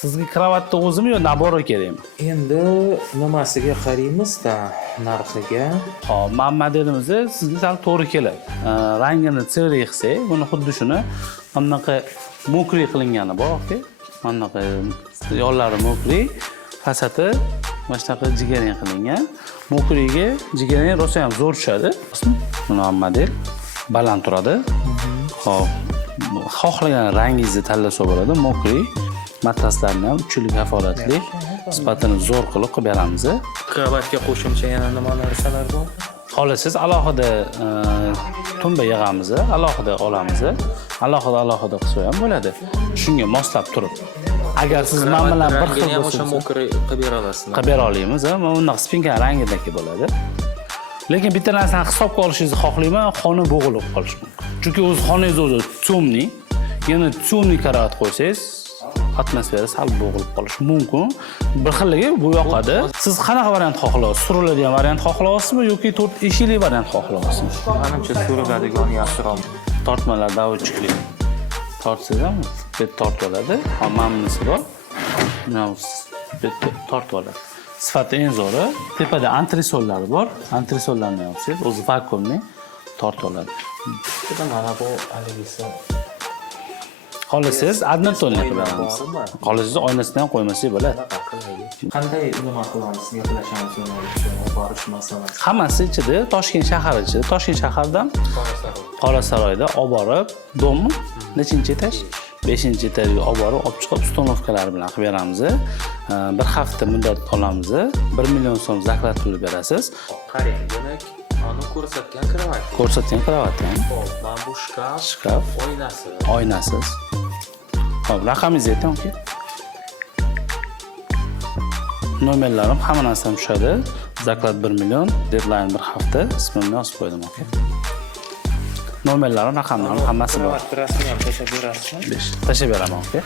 Sizga kravatni o'zimi yo naboro kerakmi? Endi nimasiga qaraymiz-da, narxiga. Hop, men modelimizni sizga sal to'g'ri keladi. Rangini sirli qilsak, buni xuddi shuni bunaqa mokriy qilingani bor-ku. Bunaqa yollari mokriy, fasadi mana shunaqa jigarrang qilingan. Mokriyga jigarrang rosa ham zo'r tushadi. Mana model baland turadi. Hop, xohlagan rangingizni tanlasa bo'ladi. Mokriy matraslarni ham 3 yil kafolatli sifatini zo'r qilib beramiz. Kravatga qo'shimcha yana nima narsalar bor? Xohlasangiz alohida tumba yig'amiz, alohida olamiz, alohida qilsa ham bo'ladi. Shunga moslab turib. Agar siz men bilan bir xil ham o'sha bo'lsangiz, mokriy qilib bera olasizmi? qilib bera olamiz. Mana bunday spinka rangidagi bo'ladi. Lekin bitta narsani hisobga olishingizni xohlayman, xona bo'g'ilib qolishi mumkin. Chunki o'z xoningiz o'zi temniy, yana temniy kravat qo'ysangiz, atmosfera sal bo'g'ilib qolishi mumkin. Bir xilligi bu yoqadi. Siz qanaqa variant xohlaysiz? Suriladigan variant xohlaysizmi yoki 4 eshikli variant xohlaysizmi? Menimcha suriladigan yaxshiroq. Tortmalar davuchli. Tortsangiz ham bet tortib oladi. Hammamisi bor. Mana bet tortib oladi. Sifati eng zo'ri. Tepada antresollari bor. Antresollarni yopsangiz, o'zi vakuumli tortib oladi. Mana bu aligisi. Xohlasangiz adnotonni qilib beramiz. Xohlasangiz oynasini ham qo'ymasak bo'ladi. Qanday nima qilamiz? Gaplashamiz uni olib borish masalasi. Hammasi ichida, Toshkent shahar ichida. Toshkent shahardan Qorasaroyda olib borib, dommi nechinchi etaj? 5-etajga olib borib, olib chiqib ustanovkalar bilan qilib beramiz. Bir hafta muddat olamiz. 1 million so'm zakat to'lab berasiz. Qarang, demak, uni ko'rsatgan kravat. Ko'rsatgan kravat ham. Hop, mana bu Shkaf, oynasi. oynasiz. Hop, raqamingizni ayting, aka. Nomerlarim hamma narsam tushadi. Zakat 1 million, deadline 1 hafta. Ismimni yozib qo'ydim, aka. Nomerlarim, raqamlarim hammasi bor. Rasmiy ham tashlab berasizmi? Tashlab beraman, aka.